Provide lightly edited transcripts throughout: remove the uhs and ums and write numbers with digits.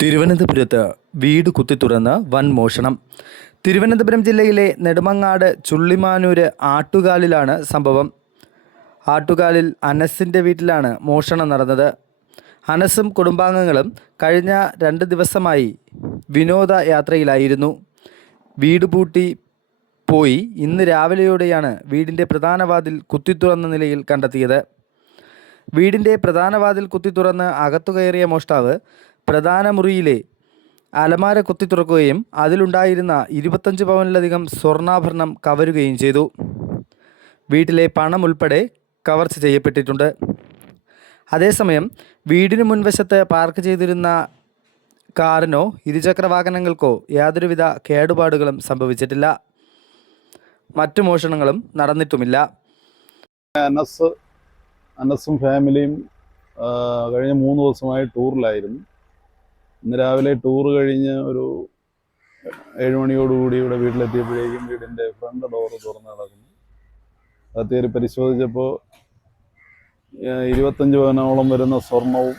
തിരുവനന്തപുരത്ത് വീട് കുത്തിത്തുറന്ന് വൻ മോഷണം. തിരുവനന്തപുരം ജില്ലയിലെ നെടുമങ്ങാട് ചുള്ളിമാനൂര് ആട്ടുകാലിലാണ് സംഭവം. ആട്ടുകാലിൽ അനസിൻ്റെ വീട്ടിലാണ് മോഷണം നടന്നത്. അനസും കുടുംബാംഗങ്ങളും കഴിഞ്ഞ 2 ദിവസമായി വിനോദയാത്രയിലായിരുന്നു. വീട് പൂട്ടി പോയി ഇന്ന് രാവിലെയോടെയാണ് വീടിൻ്റെ പ്രധാന വാതിൽ കുത്തിത്തുറന്ന നിലയിൽ കണ്ടെത്തിയത്. വീടിൻ്റെ പ്രധാന വാതിൽ കുത്തിത്തുറന്ന് അകത്തു കയറിയ മോഷ്ടാവ് പ്രധാന മുറിയിലെ അലമാര കുത്തിത്തുറക്കുകയും അതിലുണ്ടായിരുന്ന 25 പവനിലധികം സ്വർണ്ണാഭരണം കവരുകയും ചെയ്തു. വീട്ടിലെ പണം ഉൾപ്പെടെ കവർച്ച ചെയ്യപ്പെട്ടിട്ടുണ്ട്. അതേസമയം വീടിന് മുൻവശത്ത് പാർക്ക് ചെയ്തിരുന്ന കാറിനോ ഇരുചക്ര വാഹനങ്ങൾക്കോ യാതൊരുവിധ കേടുപാടുകളും സംഭവിച്ചിട്ടില്ല. മറ്റു മോഷണങ്ങളും നടന്നിട്ടുമില്ല. അനസും ഫാമിലിയും കഴിഞ്ഞ 3 ദിവസമായി ടൂറിലായിരുന്നു. ഇന്ന് രാവിലെ ടൂർ കഴിഞ്ഞ് ഒരു 7 മണിയോടുകൂടി ഇവിടെ വീട്ടിലെത്തിയപ്പോഴേക്കും വീടിൻ്റെ ഫ്രണ്ട് ഡോറ് തുറന്ന് കിടക്കുന്നു. അകത്തേറി പരിശോധിച്ചപ്പോൾ 25 പവനോളം വരുന്ന സ്വർണവും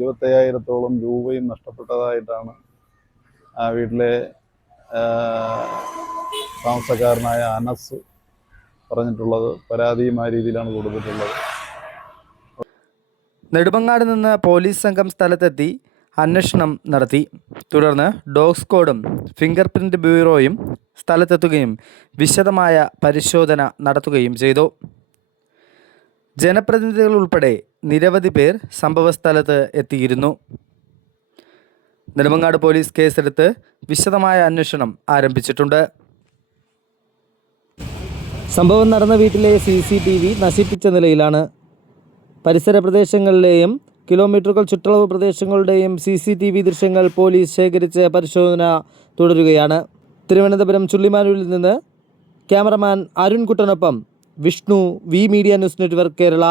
25,000-ഓളം രൂപയും നഷ്ടപ്പെട്ടതായിട്ടാണ് ആ വീട്ടിലെ താമസക്കാരനായ അനസ് പറഞ്ഞിട്ടുള്ളത്. പരാതിയും ആ രീതിയിലാണ് കൊടുത്തിട്ടുള്ളത്. നെടുമങ്ങാട് നിന്ന് പോലീസ് സംഘം സ്ഥലത്തെത്തി അന്വേഷണം നടത്തി. തുടർന്ന് ഡോഗ് സ്ക്വാഡും ഫിംഗർ പ്രിൻ്റ് ബ്യൂറോയും സ്ഥലത്തെത്തുകയും വിശദമായ പരിശോധന നടത്തുകയും ചെയ്തു. ജനപ്രതിനിധികൾ ഉൾപ്പെടെ നിരവധി പേർ സംഭവസ്ഥലത്ത് എത്തിയിരുന്നു. നെടുമങ്ങാട് പോലീസ് കേസെടുത്ത് വിശദമായ അന്വേഷണം ആരംഭിച്ചിട്ടുണ്ട്. സംഭവം നടന്ന വീട്ടിലെ CCTV നശിപ്പിച്ച നിലയിലാണ്. പരിസര പ്രദേശങ്ങളിലെയും കിലോമീറ്ററുകൾ ചുറ്റളവ് പ്രദേശങ്ങളുടെയും CCTV ദൃശ്യങ്ങൾ പോലീസ് ശേഖരിച്ച് പരിശോധന തുടരുകയാണ്. തിരുവനന്തപുരം ചുള്ളിമാനൂരിൽ നിന്ന് ക്യാമറമാൻ അരുൺകുട്ടനൊപ്പം Vishnu, V media news network Kerala.